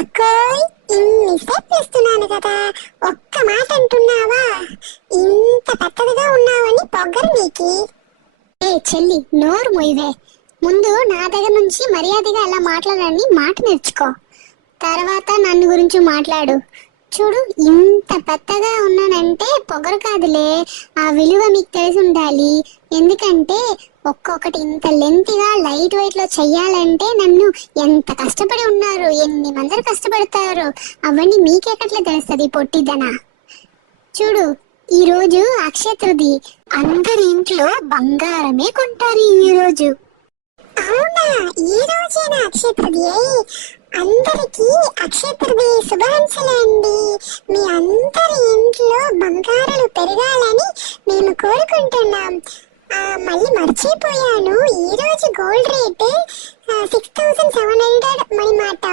అక్కోయ్, ఇన్నిసేపు ఇస్తున్నాను కదా, ఒక్క మాట అంటున్నావా? ఇంత పెద్దదిగా ఉన్నావని పొగరు నీకి. ఏ చెల్లి, నోరు మొయ్యవే. ముందు నా దగ్గర నుంచి మర్యాదగా ఎలా మాట్లాడాలని మాట నేర్చుకో. తర్వాత నన్ను గురించి మాట్లాడు. చూడు, ఇంత పెద్దగా ఉన్నానంటే పొగరు కాదులే, ఆ విలువ మీకు తెలిసి ఉండాలి. ఎందుకంటే ఒక్కొక్కటి ఇంత లెంతిగా లైట్ వెయిట్ లో చెయ్యాలంటే నన్ను ఎంత కష్టపడి ఉన్నారు, ఎన్ని మంది కష్టపడతారు, అవన్నీ మీకెక్కట్లే తెలుస్తుంది పొట్టిదనా. చూడు, ఈ రోజు అక్షయ తృతీయ, అందరి ఇంట్లో బంగారమే కొంటారు ఈ రోజు. అవునా, ఈ రోజేనా అక్షయ తృతీయ? అందరికీ అక్షయ తృతీయ శుభాకాంక్షలండి. మీ అందరి ఇంట్లో బంగారాలు పెరగాలని మేము కోరుకుంటున్నాం. మళ్ళీ మర్చిపోయాను, ఈ రోజు గోల్డ్ రేట్ 6700 మరి మాట.